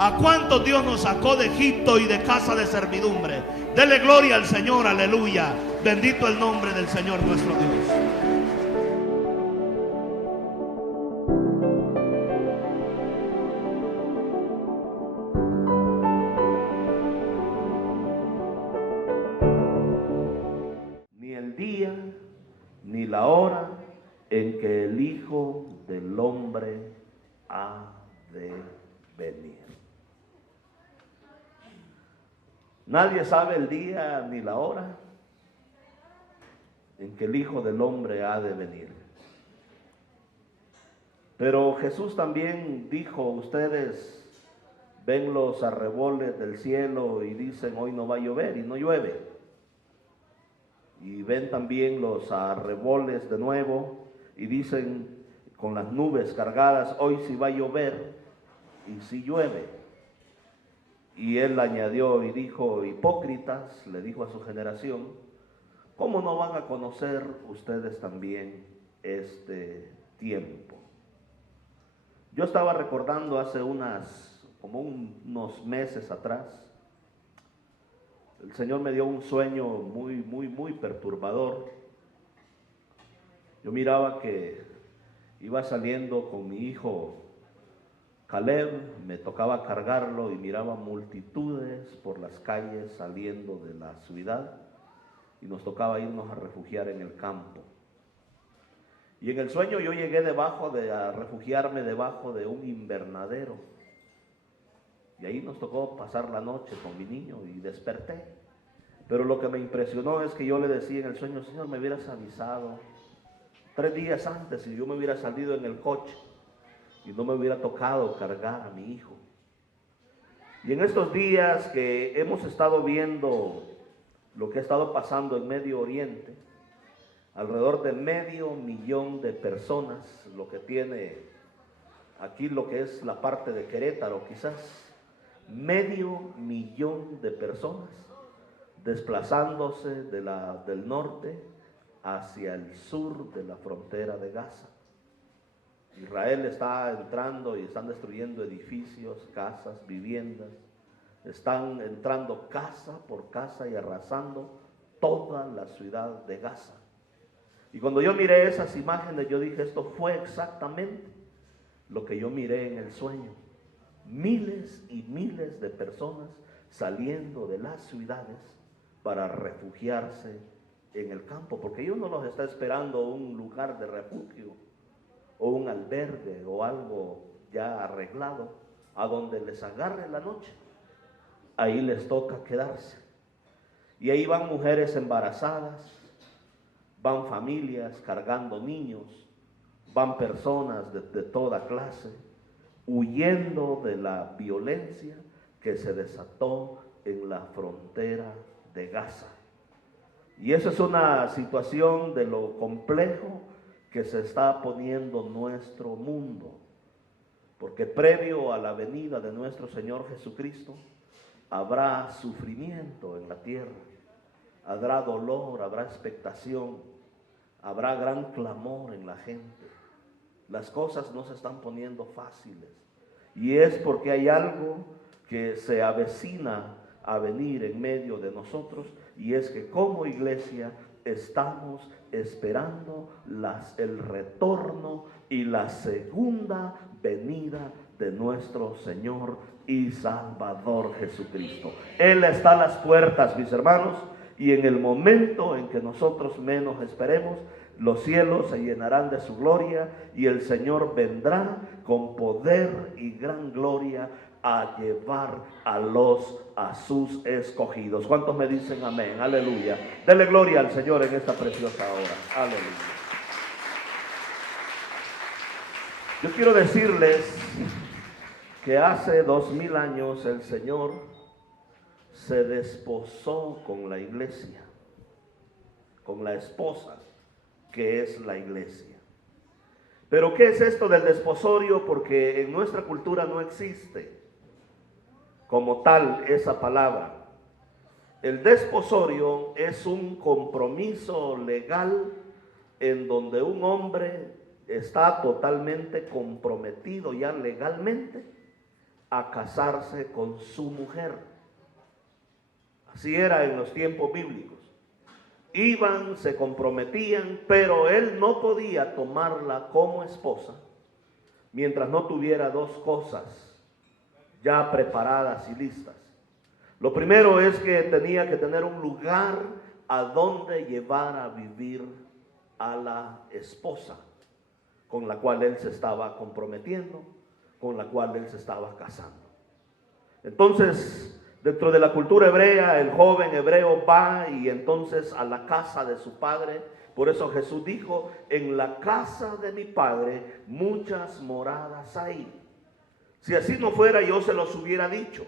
¿A cuántos Dios nos sacó de Egipto y de casa de servidumbre? Dele gloria al Señor, aleluya. Bendito el nombre del Señor nuestro Dios. Ni el día ni la hora en que el Hijo del Hombre ha de venir. Nadie sabe el día ni la hora en que el Hijo del Hombre ha de venir. Pero Jesús también dijo: ustedes ven los arreboles del cielo y dicen hoy no va a llover, y no llueve. Y ven también los arreboles de nuevo y dicen con las nubes cargadas, hoy sí va a llover, y sí llueve. Y él añadió y dijo: hipócritas, le dijo a su generación, ¿cómo no van a conocer ustedes también este tiempo? Yo estaba recordando hace unos meses atrás, el Señor me dio un sueño muy perturbador. Yo miraba que iba saliendo con mi hijo Caleb, me tocaba cargarlo y miraba multitudes por las calles saliendo de la ciudad y nos tocaba irnos a refugiar en el campo. Y en el sueño yo llegué a refugiarme debajo de un invernadero. Y ahí nos tocó pasar la noche con mi niño y desperté. Pero lo que me impresionó es que yo le decía en el sueño: Señor, me hubieras avisado 3 días antes y yo me hubiera salido en el coche y no me hubiera tocado cargar a mi hijo. Y en estos días que hemos estado viendo lo que ha estado pasando en Medio Oriente, alrededor de 500,000 de personas, lo que tiene aquí lo que es la parte de Querétaro, quizás 500,000 de personas desplazándose del norte hacia el sur de la frontera de Gaza. Israel está entrando y están destruyendo edificios, casas, viviendas. Están entrando casa por casa y arrasando toda la ciudad de Gaza. Y cuando yo miré esas imágenes, yo dije: esto fue exactamente lo que yo miré en el sueño. Miles y miles de personas saliendo de las ciudades para refugiarse en el campo, porque Dios no los está esperando un lugar de refugio o un albergue o algo ya arreglado a donde les agarre la noche. Ahí les toca quedarse. Y ahí van mujeres embarazadas, van familias cargando niños, van personas de toda clase, huyendo de la violencia que se desató en la frontera de Gaza. Y esa es una situación de lo complejo que se está poniendo nuestro mundo, porque previo a la venida de nuestro Señor Jesucristo habrá sufrimiento en la tierra, habrá dolor, habrá expectación, habrá gran clamor en la gente. Las cosas no se están poniendo fáciles, y es porque hay algo que se avecina a venir en medio de nosotros, y es que como iglesia estamos esperando el retorno y la segunda venida de nuestro Señor y Salvador Jesucristo. Él está a las puertas, mis hermanos, y en el momento en que nosotros menos esperemos, los cielos se llenarán de su gloria y el Señor vendrá con poder y gran gloria a llevar a sus escogidos. ¿Cuántos me dicen amén? Aleluya. Dele gloria al Señor en esta preciosa hora. Aleluya. Yo quiero decirles que hace 2000 años el Señor se desposó con la iglesia, con la esposa que es la iglesia. Pero ¿qué es esto del desposorio? Porque en nuestra cultura no existe como tal esa palabra. El desposorio es un compromiso legal en donde un hombre está totalmente comprometido ya legalmente a casarse con su mujer. Así era en los tiempos bíblicos. Iban, se comprometían, pero él no podía tomarla como esposa mientras no tuviera dos cosas ya preparadas y listas. Lo primero es que tenía que tener un lugar a donde llevar a vivir a la esposa con la cual él se estaba comprometiendo, con la cual él se estaba casando. Entonces, dentro de la cultura hebrea, el joven hebreo va y entonces a la casa de su padre. Por eso Jesús dijo: en la casa de mi padre muchas moradas hay. Si así no fuera, yo se los hubiera dicho.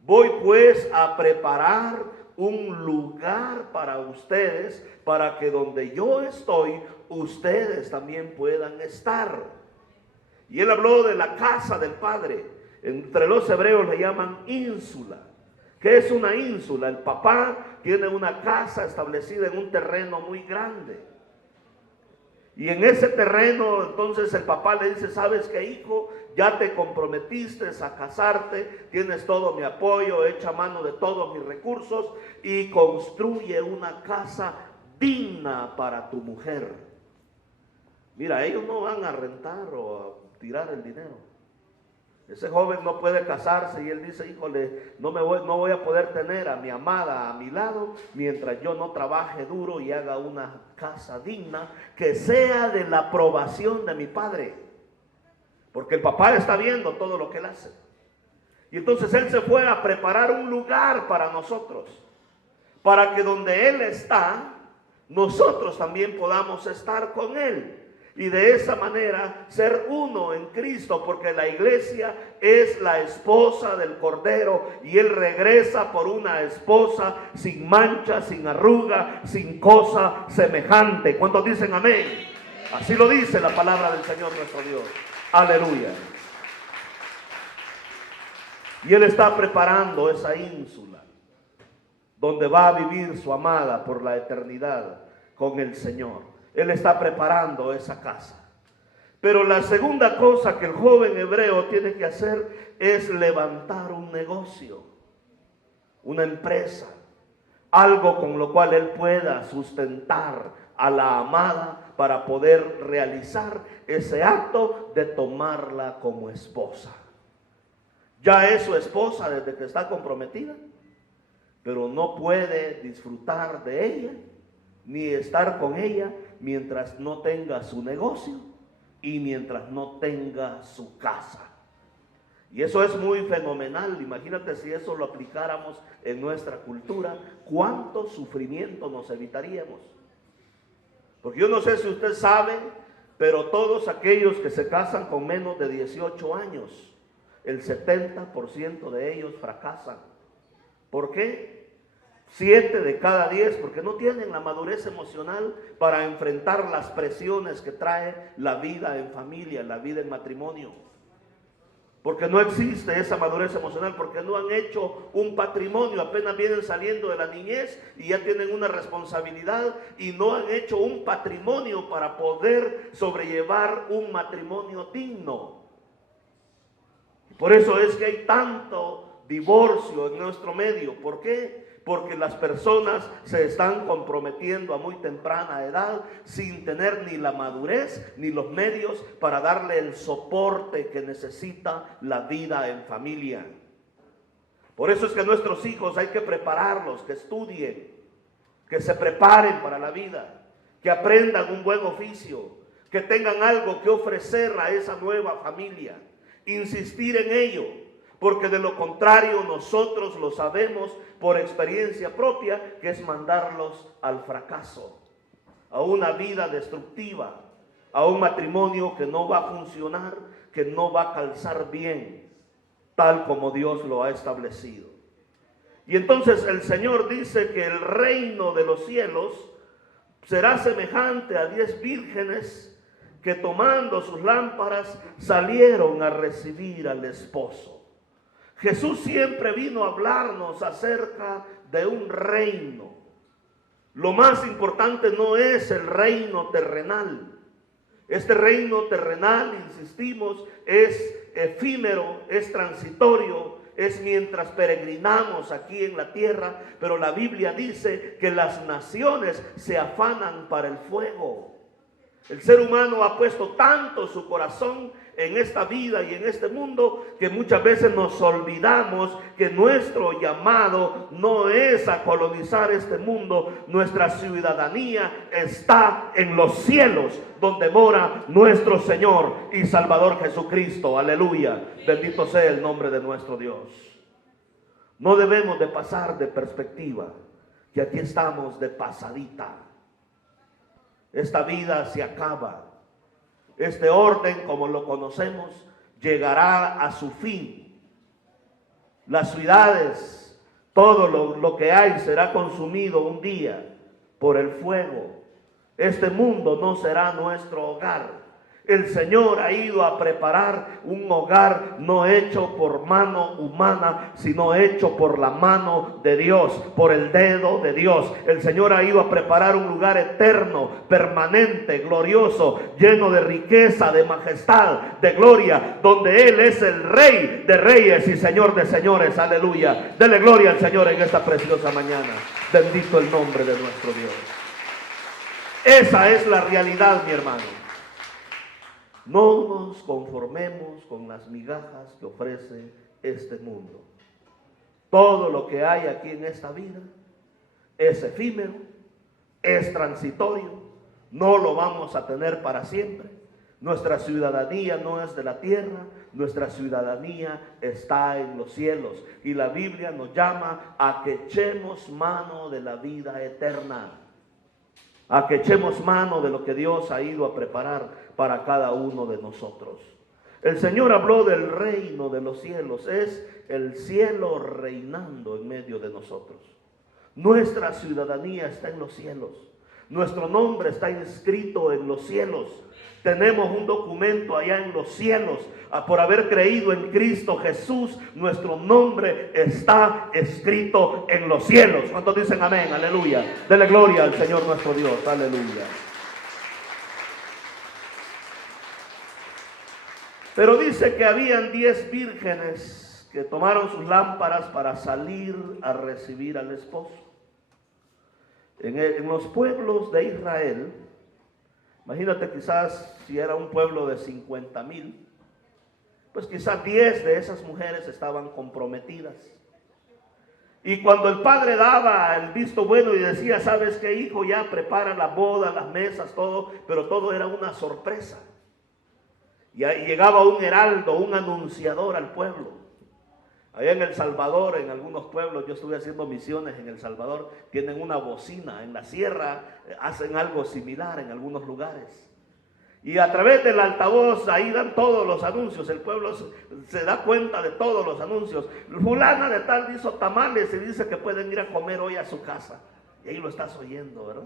Voy pues a preparar un lugar para ustedes, para que donde yo estoy, ustedes también puedan estar. Y él habló de la casa del padre. Entre los hebreos le llaman ínsula. ¿Qué es una ínsula? El papá tiene una casa establecida en un terreno muy grande. Y en ese terreno, entonces el papá le dice: ¿sabes qué, hijo? Ya te comprometiste a casarte, tienes todo mi apoyo, echa mano de todos mis recursos y construye una casa digna para tu mujer. Mira, ellos no van a rentar o a tirar el dinero. Ese joven no puede casarse y él dice: híjole, no voy a poder tener a mi amada a mi lado mientras yo no trabaje duro y haga una casa digna que sea de la aprobación de mi padre. Porque el papá está viendo todo lo que él hace. Y entonces él se fue a preparar un lugar para nosotros, para que donde él está, nosotros también podamos estar con él. Y de esa manera ser uno en Cristo, porque la iglesia es la esposa del Cordero y él regresa por una esposa sin mancha, sin arruga, sin cosa semejante. ¿Cuántos dicen amén? Así lo dice la palabra del Señor nuestro Dios. Aleluya. Y él está preparando esa ínsula donde va a vivir su amada por la eternidad con el Señor. Él está preparando esa casa. Pero la segunda cosa que el joven hebreo tiene que hacer es levantar un negocio, una empresa, algo con lo cual él pueda sustentar a la amada para poder realizar ese acto de tomarla como esposa. Ya es su esposa desde que está comprometida, pero no puede disfrutar de ella ni estar con ella mientras no tenga su negocio y mientras no tenga su casa. Y eso es muy fenomenal. Imagínate si eso lo aplicáramos en nuestra cultura, cuánto sufrimiento nos evitaríamos. Porque yo no sé si usted sabe, pero todos aquellos que se casan con menos de 18 años, el 70% de ellos fracasan. ¿Por qué? 7 de cada 10, porque no tienen la madurez emocional para enfrentar las presiones que trae la vida en familia, la vida en matrimonio. Porque no existe esa madurez emocional, porque no han hecho un patrimonio, apenas vienen saliendo de la niñez y ya tienen una responsabilidad y no han hecho un patrimonio para poder sobrellevar un matrimonio digno. Por eso es que hay tanto divorcio en nuestro medio. ¿Por qué? Porque las personas se están comprometiendo a muy temprana edad sin tener ni la madurez ni los medios para darle el soporte que necesita la vida en familia. Por eso es que nuestros hijos hay que prepararlos, que estudien, que se preparen para la vida, que aprendan un buen oficio, que tengan algo que ofrecer a esa nueva familia. Insistir en ello, porque de lo contrario nosotros lo sabemos por experiencia propia, que es mandarlos al fracaso, a una vida destructiva, a un matrimonio que no va a funcionar, que no va a calzar bien, tal como Dios lo ha establecido. Y entonces el Señor dice que el reino de los cielos será semejante a 10 vírgenes que tomando sus lámparas salieron a recibir al esposo. Jesús siempre vino a hablarnos acerca de un reino. Lo más importante no es el reino terrenal. Este reino terrenal, insistimos, es efímero, es transitorio, es mientras peregrinamos aquí en la tierra, pero la Biblia dice que las naciones se afanan para el fuego. El ser humano ha puesto tanto su corazón en esta vida y en este mundo que muchas veces nos olvidamos que nuestro llamado no es a colonizar este mundo. Nuestra ciudadanía está en los cielos, donde mora nuestro Señor y Salvador Jesucristo. Aleluya, bendito sea el nombre de nuestro Dios. No debemos de pasar de perspectiva que aquí estamos de pasadita. Esta vida se acaba. Este orden, como lo conocemos, llegará a su fin. Las ciudades, todo lo que hay será consumido un día por el fuego. Este mundo no será nuestro hogar. El Señor ha ido a preparar un hogar no hecho por mano humana, sino hecho por la mano de Dios, por el dedo de Dios. El Señor ha ido a preparar un lugar eterno, permanente, glorioso, lleno de riqueza, de majestad, de gloria, donde Él es el Rey de reyes y Señor de señores. Aleluya. Dele gloria al Señor en esta preciosa mañana. Bendito el nombre de nuestro Dios. Esa es la realidad, mi hermano. No nos conformemos con las migajas que ofrece este mundo. Todo lo que hay aquí en esta vida es efímero, es transitorio, no lo vamos a tener para siempre. Nuestra ciudadanía no es de la tierra, nuestra ciudadanía está en los cielos. Y la Biblia nos llama a que echemos mano de la vida eterna, a que echemos mano de lo que Dios ha ido a preparar para cada uno de nosotros. El Señor habló del reino de los cielos, es el cielo reinando en medio de nosotros. Nuestra ciudadanía está en los cielos, nuestro nombre está inscrito en los cielos. Tenemos un documento allá en los cielos. Por haber creído en Cristo Jesús, nuestro nombre está escrito en los cielos. ¿Cuántos dicen amén? Aleluya. Dele gloria al Señor nuestro Dios. Aleluya. Pero dice que habían 10 vírgenes que tomaron sus lámparas para salir a recibir al esposo. En los pueblos de Israel, imagínate, quizás si era un pueblo de 50,000, pues quizás 10 de esas mujeres estaban comprometidas. Y cuando el padre daba el visto bueno y decía, ¿sabes qué, hijo? Ya prepara la boda, las mesas, todo, pero todo era una sorpresa. Y ahí llegaba un heraldo, un anunciador al pueblo. Allá en El Salvador, en algunos pueblos, yo estuve haciendo misiones en El Salvador, tienen una bocina. En la sierra hacen algo similar en algunos lugares. Y a través del altavoz ahí dan todos los anuncios. El pueblo se da cuenta de todos los anuncios. Fulana de tal hizo tamales y dice que pueden ir a comer hoy a su casa. Y ahí lo estás oyendo, ¿verdad?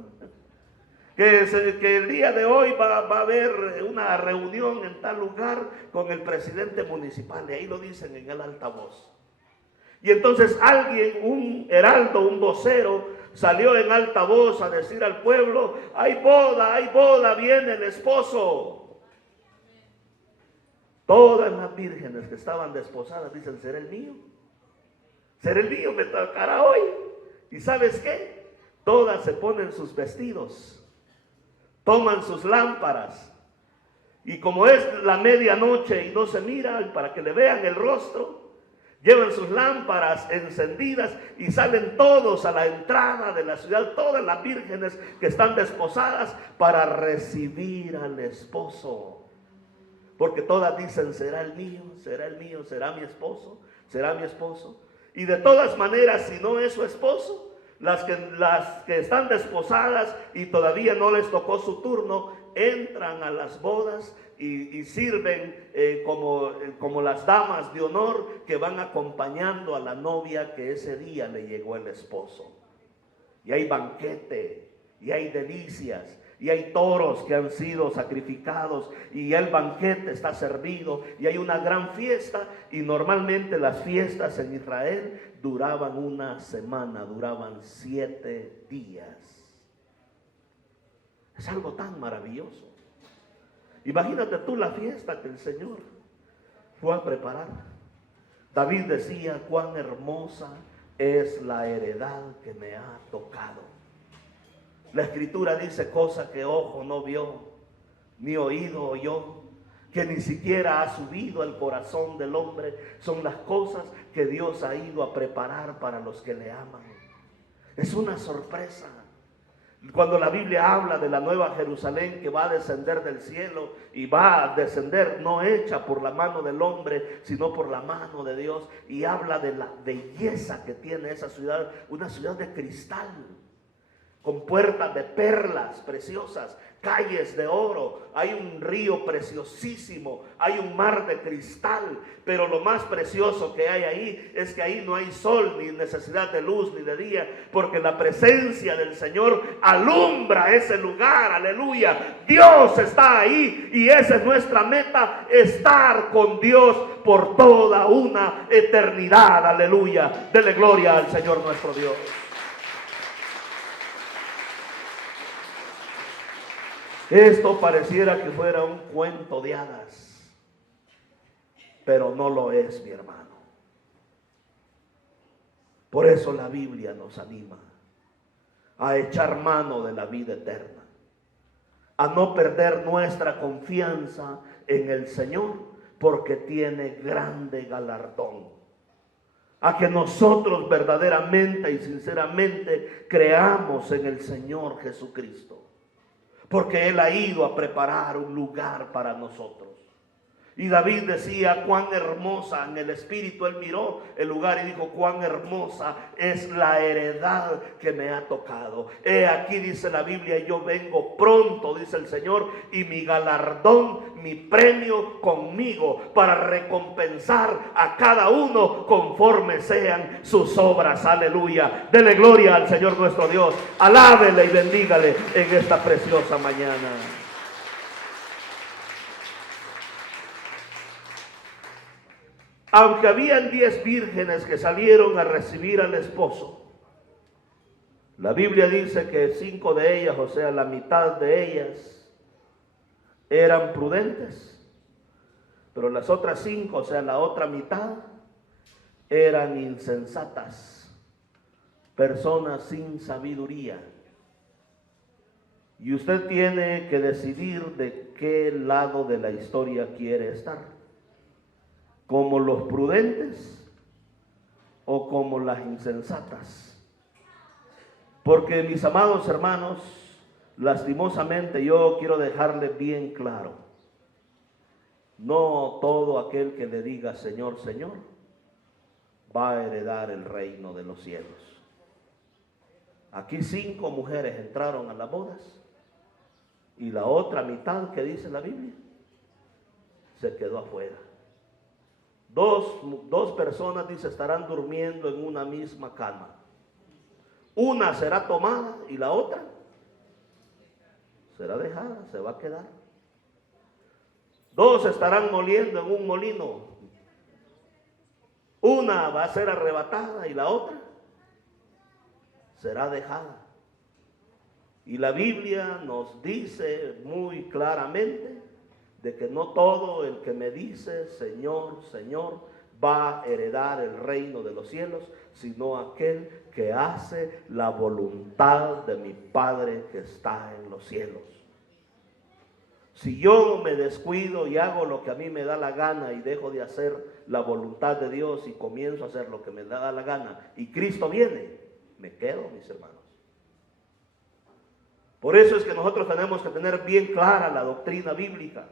Que el día de hoy va a haber una reunión en tal lugar con el presidente municipal. Y ahí lo dicen en el altavoz. Y entonces alguien, un heraldo, un vocero, salió en alta voz a decir al pueblo, hay boda, viene el esposo. Todas las vírgenes que estaban desposadas dicen, ¿será el mío? ¿Será el mío? Me tocará hoy. ¿Y sabes qué? Todas se ponen sus vestidos, toman sus lámparas, y como es la medianoche y no se mira, para que le vean el rostro, llevan sus lámparas encendidas y salen todos a la entrada de la ciudad, todas las vírgenes que están desposadas para recibir al esposo. Porque todas dicen, será el mío, será mi esposo, será mi esposo. Y de todas maneras, si no es su esposo, las que están desposadas y todavía no les tocó su turno, entran a las bodas y sirven como las damas de honor que van acompañando a la novia que ese día le llegó el esposo. Y hay banquete, y hay delicias, y hay toros que han sido sacrificados, y el banquete está servido, y hay una gran fiesta. Y normalmente las fiestas en Israel duraban una semana, duraban 7 días. Es algo tan maravilloso. Imagínate tú la fiesta que el Señor fue a preparar. David decía: cuán hermosa es la heredad que me ha tocado. La escritura dice: cosa que ojo no vio, ni oído oyó, que ni siquiera ha subido al corazón del hombre, son las cosas que Dios ha ido a preparar para los que le aman. Es una sorpresa. Cuando la Biblia habla de la nueva Jerusalén que va a descender del cielo, y va a descender no hecha por la mano del hombre, sino por la mano de Dios, y habla de la belleza que tiene esa ciudad, una ciudad de cristal, con puertas de perlas preciosas, calles de oro, hay un río preciosísimo, hay un mar de cristal. Pero lo más precioso que hay ahí es que ahí no hay sol, ni necesidad de luz, ni de día, porque la presencia del Señor alumbra ese lugar. Aleluya, Dios está ahí, y esa es nuestra meta, estar con Dios por toda una eternidad. Aleluya, dele gloria al Señor nuestro Dios. Esto pareciera que fuera un cuento de hadas, pero no lo es, mi hermano. Por eso la Biblia nos anima a echar mano de la vida eterna, a no perder nuestra confianza en el Señor, porque tiene grande galardón. A que nosotros verdaderamente y sinceramente creamos en el Señor Jesucristo, porque Él ha ido a preparar un lugar para nosotros. Y David decía: cuán hermosa, en el espíritu él miró el lugar y dijo: cuán hermosa es la heredad que me ha tocado. He aquí, dice la Biblia, yo vengo pronto, dice el Señor, y mi galardón, mi premio conmigo, para recompensar a cada uno conforme sean sus obras. Aleluya, dele gloria al Señor nuestro Dios, alábele y bendígale en esta preciosa mañana. Aunque habían 10 vírgenes que salieron a recibir al esposo, la Biblia dice que 5 de ellas, o sea, la mitad de ellas, eran prudentes, pero las otras 5, o sea, la otra mitad, eran insensatas, personas sin sabiduría. Y usted tiene que decidir de qué lado de la historia quiere estar: como los prudentes o como las insensatas. Porque, mis amados hermanos, lastimosamente yo quiero dejarle bien claro: no todo aquel que le diga Señor, Señor, va a heredar el reino de los cielos. Aquí 5 mujeres entraron a las bodas, y la otra mitad, que dice la Biblia, se quedó afuera. Dos personas, dice, estarán durmiendo en una misma cama. Una será tomada y la otra será dejada, se va a quedar. 2 estarán moliendo en un molino. Una va a ser arrebatada y la otra será dejada. Y la Biblia nos dice muy claramente de que no todo el que me dice Señor, Señor, va a heredar el reino de los cielos, sino aquel que hace la voluntad de mi Padre que está en los cielos. Si yo me descuido y hago lo que a mí me da la gana y dejo de hacer la voluntad de Dios y comienzo a hacer lo que me da la gana y Cristo viene, me quedo, mis hermanos. Por eso es que nosotros tenemos que tener bien clara la doctrina bíblica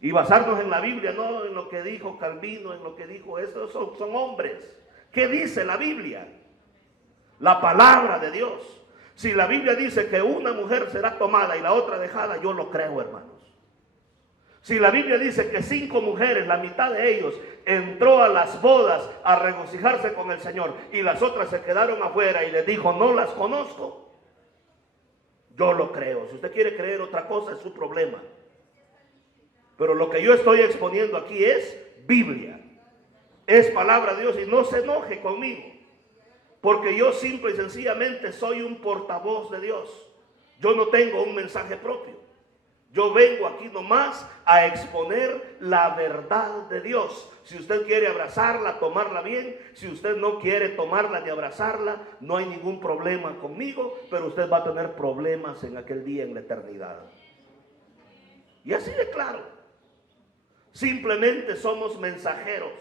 y basarnos en la Biblia, no en lo que dijo Calvino, en lo que dijo estos son hombres. ¿Qué dice la Biblia? La palabra de Dios. Si la Biblia dice que una mujer será tomada y la otra dejada, yo lo creo, hermanos. Si la Biblia dice que 5 mujeres, la mitad de ellos, entró a las bodas a regocijarse con el Señor y las otras se quedaron afuera y les dijo, no las conozco, yo lo creo. Si usted quiere creer otra cosa, es su problema. Pero lo que yo estoy exponiendo aquí es Biblia. Es palabra de Dios, y no se enoje conmigo, porque yo simple y sencillamente soy un portavoz de Dios. Yo no tengo un mensaje propio. Yo vengo aquí nomás a exponer la verdad de Dios. Si usted quiere abrazarla, tomarla bien. Si usted no quiere tomarla ni abrazarla, no hay ningún problema conmigo, pero usted va a tener problemas en aquel día, en la eternidad. Y así de claro. Simplemente somos mensajeros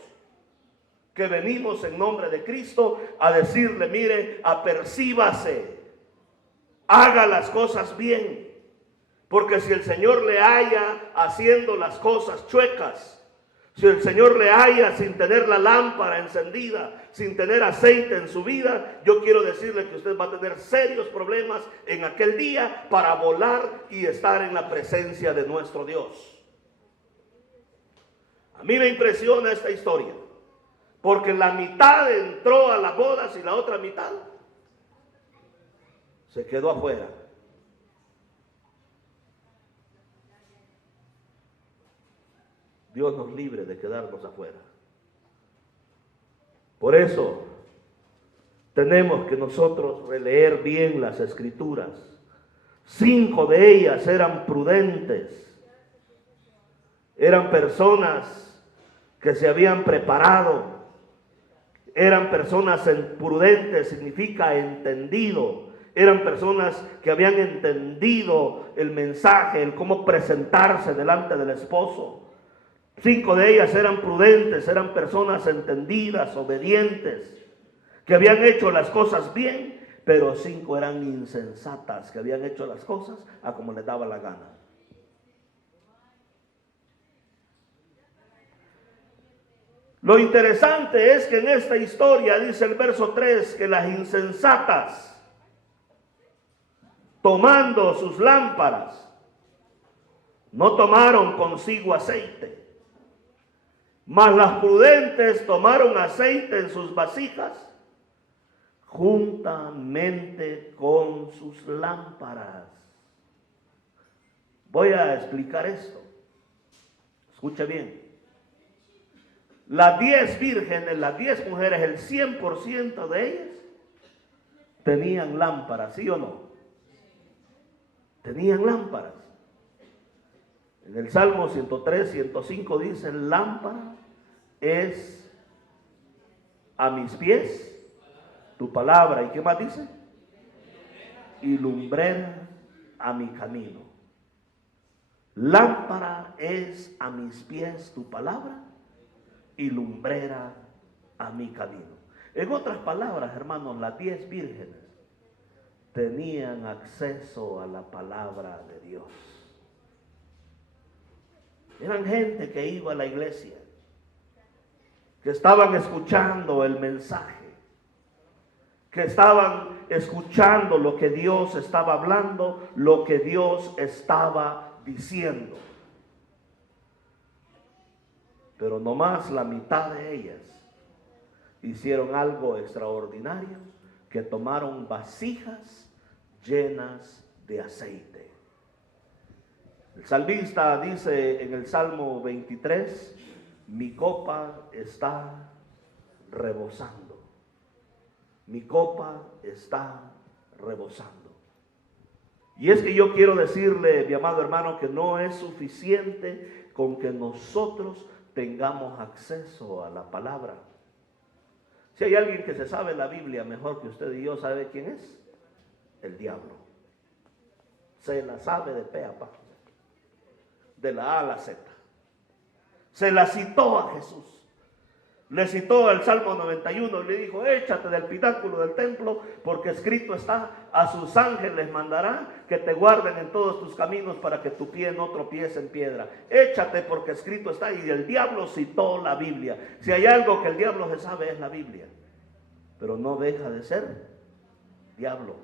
que venimos en nombre de Cristo a decirle, mire, apercíbase, haga las cosas bien. Porque si el Señor le halla haciendo las cosas chuecas, si el Señor le halla sin tener la lámpara encendida, sin tener aceite en su vida, yo quiero decirle que usted va a tener serios problemas en aquel día para volar y estar en la presencia de nuestro Dios. A mí me impresiona esta historia, porque la mitad entró a las bodas y la otra mitad se quedó afuera. Dios nos libre de quedarnos afuera. Por eso tenemos que nosotros releer bien las Escrituras. 5 de ellas eran prudentes. Eran personas que se habían preparado. Eran personas prudentes, significa entendido. Eran personas que habían entendido el mensaje, el cómo presentarse delante del esposo. 5 de ellas eran prudentes, eran personas entendidas, obedientes, que habían hecho las cosas bien, pero 5 eran insensatas, que habían hecho las cosas a como les daba la gana. Lo interesante es que en esta historia, dice el verso 3, que las insensatas, tomando sus lámparas, no tomaron consigo aceite. Mas las prudentes tomaron aceite en sus vasijas, juntamente con sus lámparas. Voy a explicar esto. Escuche bien. Las 10 vírgenes, las 10 mujeres, el 100% de ellas tenían lámparas, ¿sí o no? Tenían lámparas. En el Salmo 103, 105 dice, lámpara es a mis pies tu palabra. ¿Y qué más dice? Y lumbrera a mi camino. Lámpara es a mis pies tu palabra y lumbrera a mi camino. En otras palabras, hermanos, las 10 vírgenes tenían acceso a la palabra de Dios. Eran gente que iba a la iglesia, que estaban escuchando el mensaje, que estaban escuchando lo que Dios estaba hablando, lo que Dios estaba diciendo. Pero nomás la mitad de ellas hicieron algo extraordinario, que tomaron vasijas llenas de aceite. El salmista dice en el Salmo 23, mi copa está rebosando. Mi copa está rebosando. Y es que yo quiero decirle, mi amado hermano, que no es suficiente con que nosotros tengamos acceso a la palabra. Si hay alguien que se sabe la Biblia mejor que usted y yo, ¿sabe quién es? El diablo. Se la sabe de pe a pa, de la A a la Z. Se la citó a Jesús. Le citó el Salmo 91 y le dijo, échate del pináculo del templo, porque escrito está, a sus ángeles mandará que te guarden en todos tus caminos para que tu pie no tropiece en piedra. Échate porque escrito está. Y el diablo citó la Biblia. Si hay algo que el diablo se sabe es la Biblia, pero no deja de ser diablo.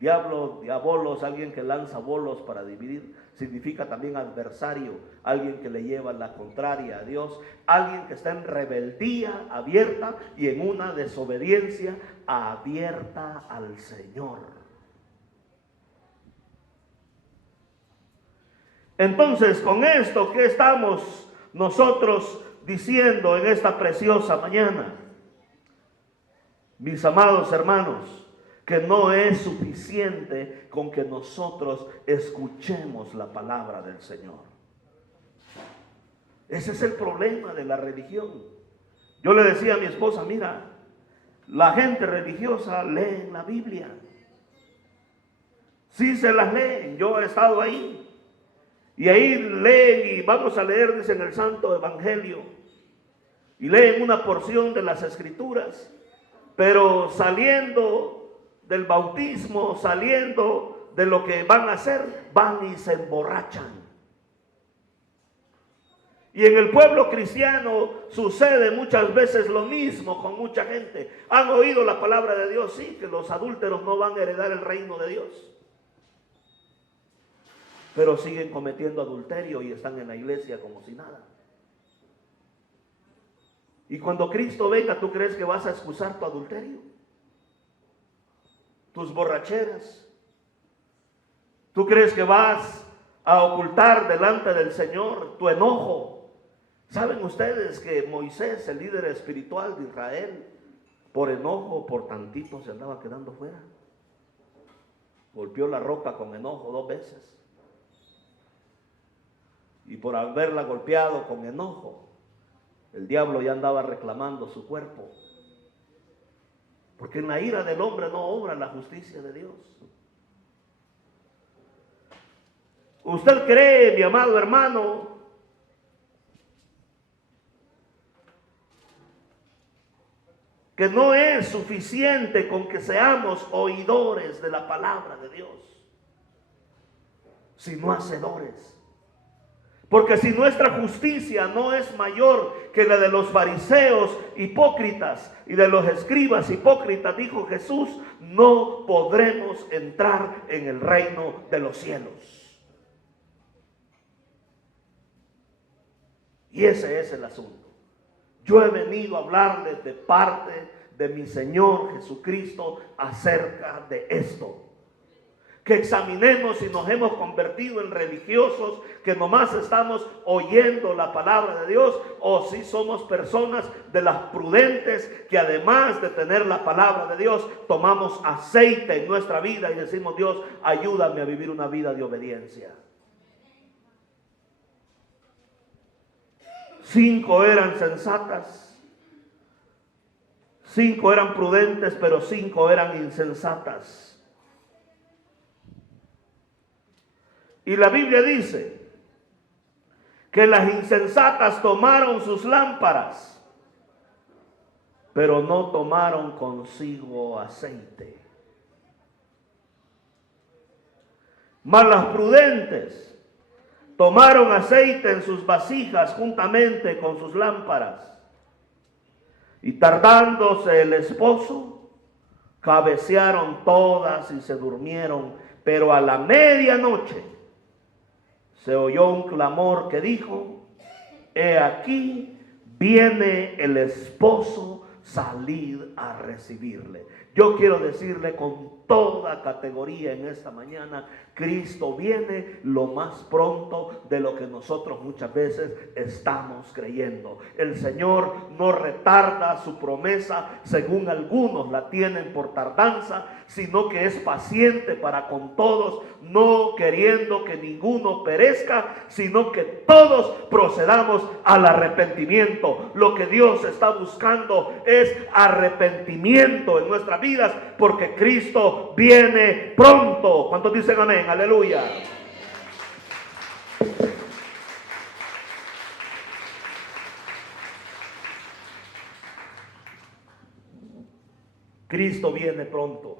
Diablo, diabolos, alguien que lanza bolos para dividir, significa también adversario, alguien que le lleva la contraria a Dios, alguien que está en rebeldía abierta y en una desobediencia abierta al Señor. Entonces, con esto, ¿qué estamos nosotros diciendo en esta preciosa mañana? Mis amados hermanos, que no es suficiente con que nosotros escuchemos la palabra del Señor. Ese es el problema de la religión. Yo le decía a mi esposa, mira, la gente religiosa lee la Biblia. Sí se las leen, yo he estado ahí. Y ahí leen y vamos a leer, dicen, el Santo Evangelio. Y leen una porción de las Escrituras. Pero saliendo del bautismo, saliendo de lo que van a hacer, van y se emborrachan. Y en el pueblo cristiano sucede muchas veces lo mismo con mucha gente. ¿Han oído la palabra de Dios? Sí, que los adúlteros no van a heredar el reino de Dios. Pero siguen cometiendo adulterio y están en la iglesia como si nada. Y cuando Cristo venga, ¿tú crees que vas a excusar tu adulterio? Tus borracheras. ¿Tú crees que vas a ocultar delante del Señor tu enojo? ¿Saben ustedes que Moisés, el líder espiritual de Israel, por enojo, por tantito se andaba quedando fuera? Golpeó la roca con enojo 2 veces. Y por haberla golpeado con enojo, el diablo ya andaba reclamando su cuerpo. Porque en la ira del hombre no obra la justicia de Dios. ¿Usted cree, mi amado hermano, que no es suficiente con que seamos oidores de la palabra de Dios, sino hacedores? Porque si nuestra justicia no es mayor que la de los fariseos hipócritas y de los escribas hipócritas, dijo Jesús, no podremos entrar en el reino de los cielos. Y ese es el asunto. Yo he venido a hablarles de parte de mi Señor Jesucristo acerca de esto. Que examinemos si nos hemos convertido en religiosos, que nomás estamos oyendo la palabra de Dios, o si somos personas de las prudentes, que además de tener la palabra de Dios, tomamos aceite en nuestra vida y decimos, Dios, ayúdame a vivir una vida de obediencia. 5 eran sensatas, 5 eran prudentes, pero 5 eran insensatas. Y la Biblia dice que las insensatas tomaron sus lámparas, pero no tomaron consigo aceite. Mas las prudentes tomaron aceite en sus vasijas juntamente con sus lámparas. Y tardándose el esposo, cabecearon todas y se durmieron. Pero a la medianoche se oyó un clamor que dijo, he aquí, viene el esposo, salid a recibirle. Yo quiero decirle con toda categoría en esta mañana, Cristo viene lo más pronto de lo que nosotros muchas veces estamos creyendo. El Señor no retarda su promesa, según algunos la tienen por tardanza, sino que es paciente para con todos, no queriendo que ninguno perezca, sino que todos procedamos al arrepentimiento. Lo que Dios está buscando es arrepentimiento en nuestras vidas, porque Cristo viene pronto. ¿Cuántos dicen amén? Aleluya. Cristo viene pronto.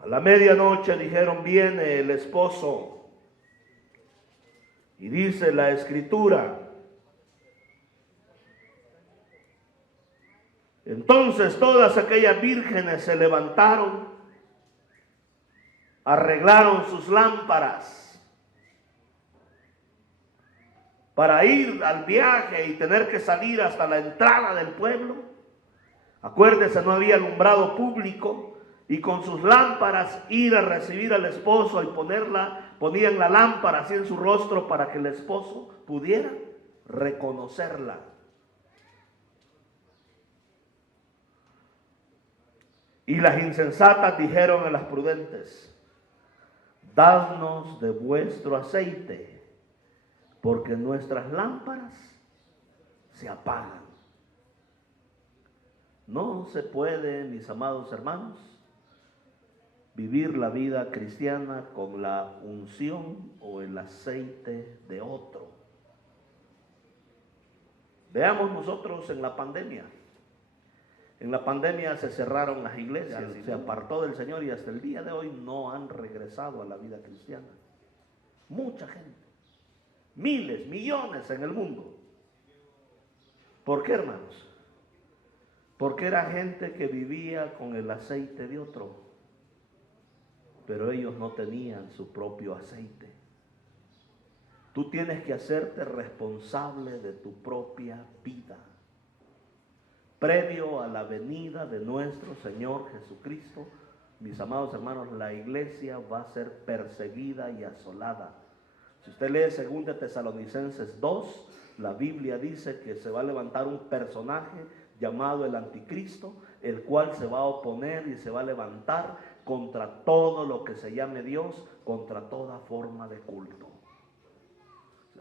A la medianoche dijeron, viene el esposo. Y dice la Escritura, entonces todas aquellas vírgenes se levantaron, arreglaron sus lámparas para ir al viaje y tener que salir hasta la entrada del pueblo. Acuérdense, no había alumbrado público, y con sus lámparas ir a recibir al esposo y ponían la lámpara así en su rostro para que el esposo pudiera reconocerla. Y las insensatas dijeron a las prudentes: dadnos de vuestro aceite, porque nuestras lámparas se apagan. No se puede, mis amados hermanos, vivir la vida cristiana con la unción o el aceite de otro. Veamos nosotros en la pandemia. En la pandemia se cerraron las iglesias, se apartó del Señor y hasta el día de hoy no han regresado a la vida cristiana. Mucha gente, miles, millones en el mundo. ¿Por qué, hermanos? Porque era gente que vivía con el aceite de otro, pero ellos no tenían su propio aceite. Tú tienes que hacerte responsable de tu propia vida. Previo a la venida de nuestro Señor Jesucristo, mis amados hermanos, la iglesia va a ser perseguida y asolada. Si usted lee 2 Tesalonicenses 2, la Biblia dice que se va a levantar un personaje llamado el Anticristo, el cual se va a oponer y se va a levantar contra todo lo que se llame Dios, contra toda forma de culto.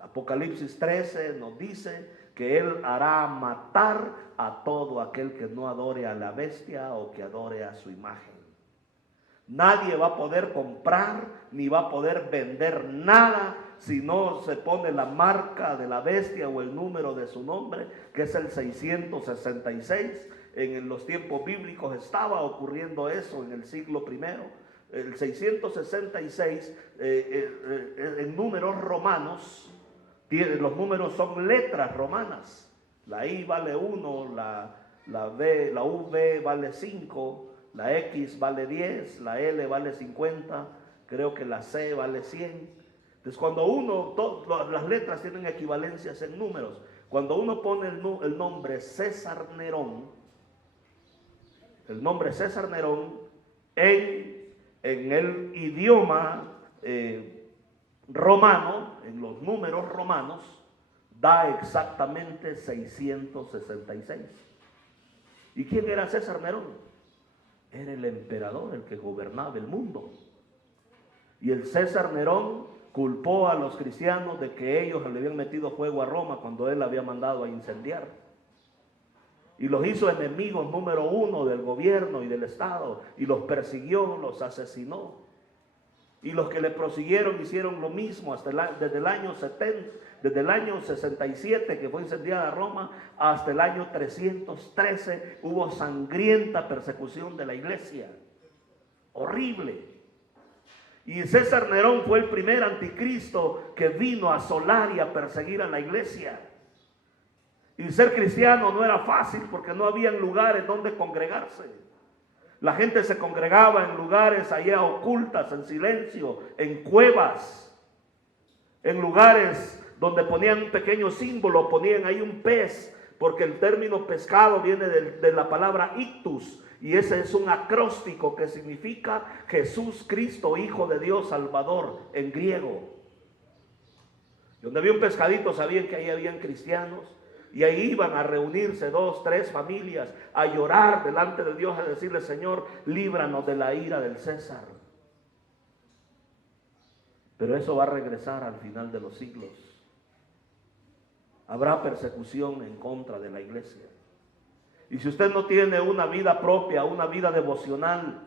Apocalipsis 13 nos dice que Él hará matar a todo aquel que no adore a la bestia o que adore a su imagen. Nadie va a poder comprar ni va a poder vender nada si no se pone la marca de la bestia o el número de su nombre, que es el 666. En los tiempos bíblicos estaba ocurriendo eso en el siglo primero. El 666 en números romanos. Los números son letras romanas. La I vale 1, la V vale 5, la X vale 10, la L vale 50, creo que la C vale 100. Entonces las letras tienen equivalencias en números. Cuando uno pone el nombre César Nerón, en el idioma romano, en los números romanos, da exactamente 666. ¿Y quién era César Nerón? Era el emperador, el que gobernaba el mundo. Y el César Nerón culpó a los cristianos de que ellos le habían metido fuego a Roma cuando él había mandado a incendiar. Y los hizo enemigos número 1 del gobierno y del Estado, y los persiguió, los asesinó. Y los que le prosiguieron hicieron lo mismo desde el año 67 que fue incendiada Roma hasta el año 313 hubo sangrienta persecución de la iglesia. Horrible. Y César Nerón fue el primer anticristo que vino a asolar y a perseguir a la iglesia. Y ser cristiano no era fácil porque no había lugares donde congregarse. La gente se congregaba en lugares allá ocultas, en silencio, en cuevas, en lugares donde ponían un pequeño símbolo, ponían ahí un pez, porque el término pescado viene de la palabra ictus, y ese es un acróstico que significa Jesús Cristo, Hijo de Dios, Salvador, en griego. Y donde había un pescadito sabían que ahí habían cristianos. Y ahí iban a reunirse 2, 3 familias a llorar delante de Dios, a decirle: Señor, líbranos de la ira del César. Pero eso va a regresar al final de los siglos. Habrá persecución en contra de la iglesia. Y si usted no tiene una vida propia, una vida devocional,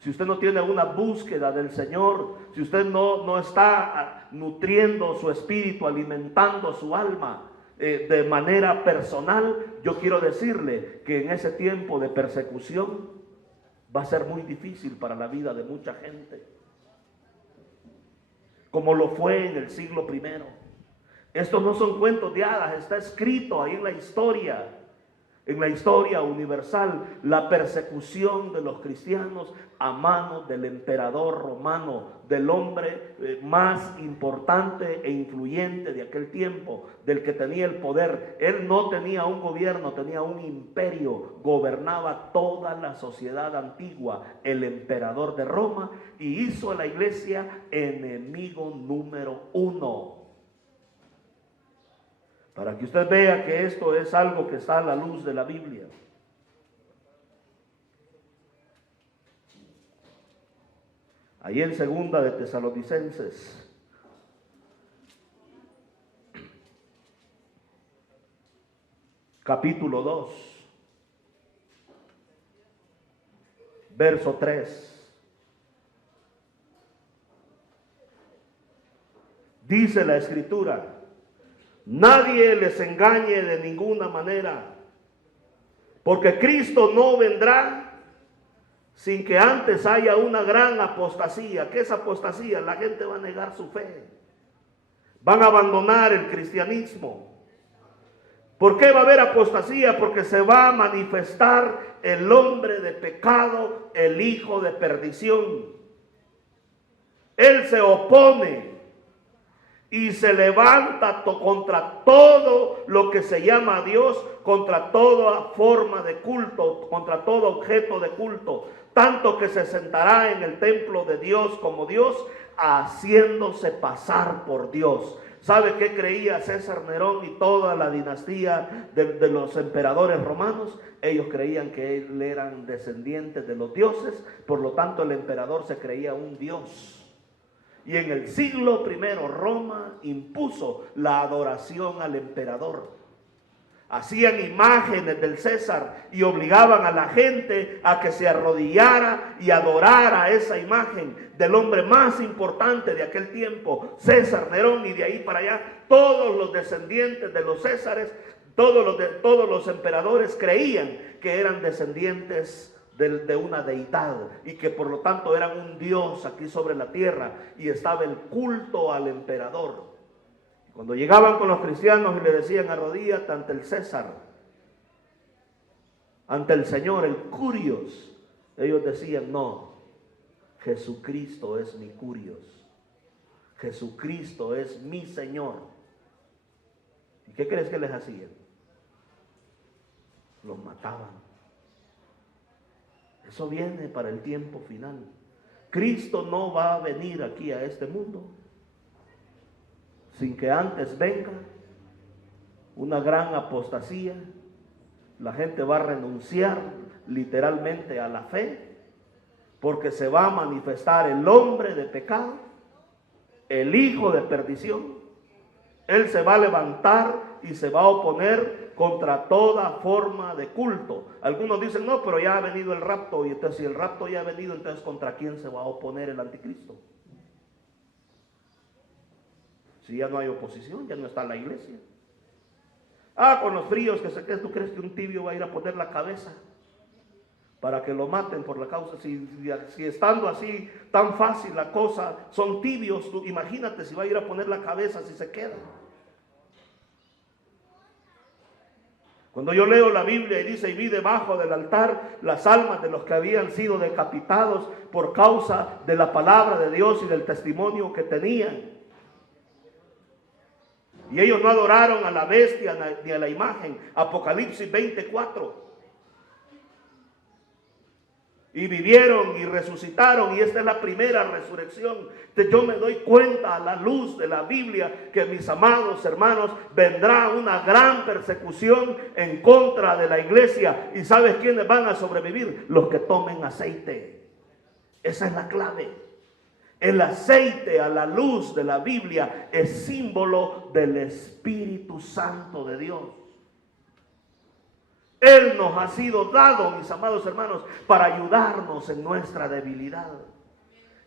si usted no tiene una búsqueda del Señor, si usted no está nutriendo su espíritu, alimentando su alma, de manera personal, yo quiero decirle que en ese tiempo de persecución va a ser muy difícil para la vida de mucha gente, como lo fue en el siglo primero. Estos no son cuentos de hadas, está escrito ahí en la historia universal, la persecución de los cristianos a manos del emperador romano, del hombre más importante e influyente de aquel tiempo, del que tenía el poder. Él no tenía un gobierno, tenía un imperio, gobernaba toda la sociedad antigua, el emperador de Roma, y hizo a la iglesia enemigo número 1. Para que usted vea que esto es algo que está a la luz de la Biblia. Ahí en segunda de Tesalonicenses, capítulo 2, verso 3. Dice la Escritura: nadie les engañe de ninguna manera, porque Cristo no vendrá sin que antes haya una gran apostasía. ¿Qué es apostasía? La gente va a negar su fe, van a abandonar el cristianismo. ¿Por qué va a haber apostasía? Porque se va a manifestar el hombre de pecado, el hijo de perdición. Él se opone y se levanta contra todo lo que se llama Dios, contra toda forma de culto, contra todo objeto de culto, tanto que se sentará en el templo de Dios como Dios, haciéndose pasar por Dios. ¿Sabe qué creía César Nerón y toda la dinastía de los emperadores romanos? Ellos creían que él eran descendientes de los dioses, por lo tanto el emperador se creía un dios. Y en el siglo I Roma impuso la adoración al emperador. Hacían imágenes del César y obligaban a la gente a que se arrodillara y adorara esa imagen del hombre más importante de aquel tiempo, César Nerón. Y de ahí para allá todos los descendientes de los Césares, todos los emperadores creían que eran descendientes de una deidad y que por lo tanto eran un dios aquí sobre la tierra, y estaba el culto al emperador. Cuando llegaban con los cristianos y le decían: arrodíllate ante el César, ante el Señor, el Curios, ellos decían: no, Jesucristo es mi Curios, Jesucristo es mi Señor. ¿Y qué crees que les hacían? Los mataban. Eso viene para el tiempo final. Cristo no va a venir aquí a este mundo sin que antes venga una gran apostasía. La gente va a renunciar literalmente a la fe, porque se va a manifestar el hombre de pecado, el hijo de perdición. Él se va a levantar y se va a oponer contra toda forma de culto. Algunos dicen: no, pero ya ha venido el rapto. Y entonces, si el rapto ya ha venido, entonces ¿contra quién se va a oponer el anticristo? Si ya no hay oposición, ya no está la iglesia. Con los fríos que se quedan, ¿tú crees que un tibio va a ir a poner la cabeza para que lo maten por la causa? Si estando así tan fácil la cosa, son tibios, tú imagínate si va a ir a poner la cabeza si se queda. Cuando yo leo la Biblia y dice: y vi debajo del altar las almas de los que habían sido decapitados por causa de la palabra de Dios y del testimonio que tenían. Y ellos no adoraron a la bestia ni a la imagen. Apocalipsis 24. Y vivieron y resucitaron, y esta es la primera resurrección. Yo me doy cuenta a la luz de la Biblia que, mis amados hermanos, vendrá una gran persecución en contra de la iglesia. ¿Y sabes quiénes van a sobrevivir? Los que tomen aceite. Esa es la clave. El aceite, a la luz de la Biblia, es símbolo del Espíritu Santo de Dios. Él nos ha sido dado, mis amados hermanos, para ayudarnos en nuestra debilidad.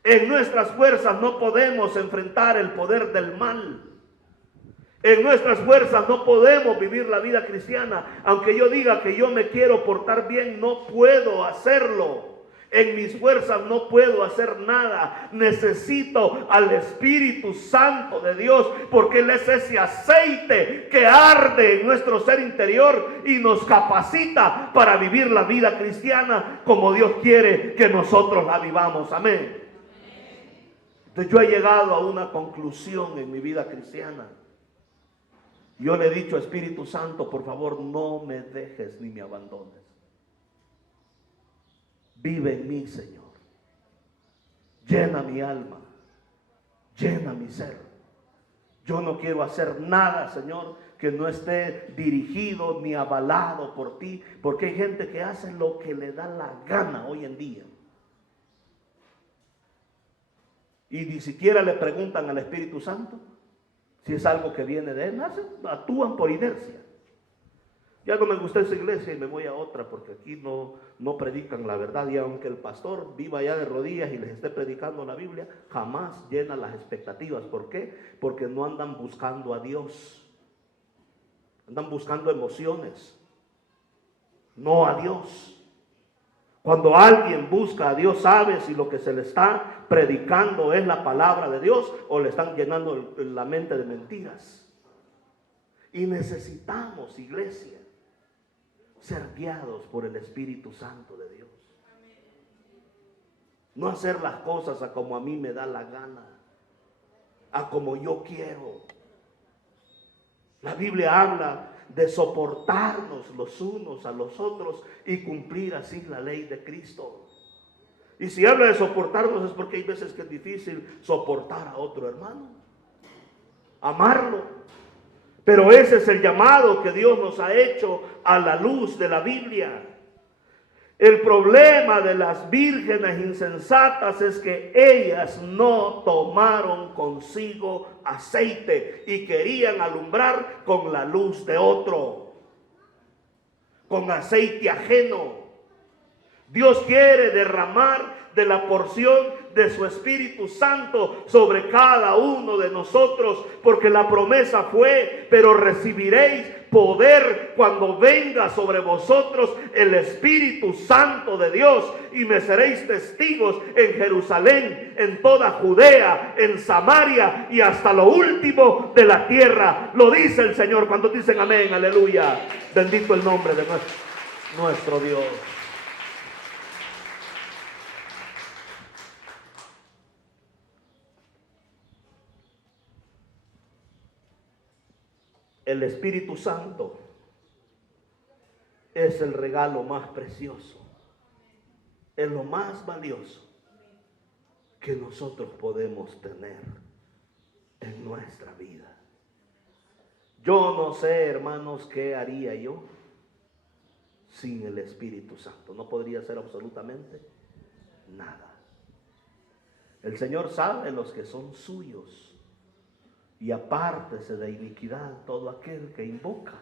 En nuestras fuerzas no podemos enfrentar el poder del mal. En nuestras fuerzas no podemos vivir la vida cristiana. Aunque yo diga que yo me quiero portar bien, no puedo hacerlo. En mis fuerzas no puedo hacer nada. Necesito al Espíritu Santo de Dios, porque Él es ese aceite que arde en nuestro ser interior y nos capacita para vivir la vida cristiana como Dios quiere que nosotros la vivamos. Amén. Entonces yo he llegado a una conclusión en mi vida cristiana. Yo le he dicho: Espíritu Santo, por favor, no me dejes ni me abandones. Vive en mí, Señor. Llena mi alma, llena mi ser. Yo no quiero hacer nada, Señor, que no esté dirigido ni avalado por ti, porque hay gente que hace lo que le da la gana hoy en día. y ni siquiera le preguntan al Espíritu Santo si es algo que viene de Él. Actúan por inercia. Ya no me gusta esa iglesia y me voy a otra porque aquí no predican la verdad. Y aunque el pastor viva allá de rodillas y les esté predicando la Biblia, jamás llena las expectativas. ¿Por qué? Porque no andan buscando a Dios. Andan buscando emociones, no a Dios. Cuando alguien busca a Dios, sabe si lo que se le está predicando es la palabra de Dios o le están llenando la mente de mentiras. Y necesitamos, iglesia, ser guiados por el Espíritu Santo de Dios. No hacer las cosas a como a mí me da la gana, a como yo quiero. La Biblia habla de soportarnos los unos a los otros y cumplir así la ley de Cristo. Y si habla de soportarnos es porque hay veces que es difícil soportar a otro hermano, amarlo. Pero ese es el llamado que Dios nos ha hecho a la luz de la Biblia. El problema de las vírgenes insensatas es que ellas no tomaron consigo aceite y querían alumbrar con la luz de otro, con aceite ajeno. Dios quiere derramar de la porción de su Espíritu Santo sobre cada uno de nosotros, porque la promesa fue: pero recibiréis poder cuando venga sobre vosotros el Espíritu Santo de Dios, y me seréis testigos en Jerusalén, en toda Judea, en Samaria y hasta lo último de la tierra. Lo dice el Señor. Cuando dicen amén, aleluya, bendito el nombre de nuestro Dios. El Espíritu Santo es el regalo más precioso, es lo más valioso que nosotros podemos tener en nuestra vida. Yo no sé, hermanos, qué haría yo sin el Espíritu Santo. No podría hacer absolutamente nada. El Señor sabe los que son suyos. Y apártese de iniquidad todo aquel que invoca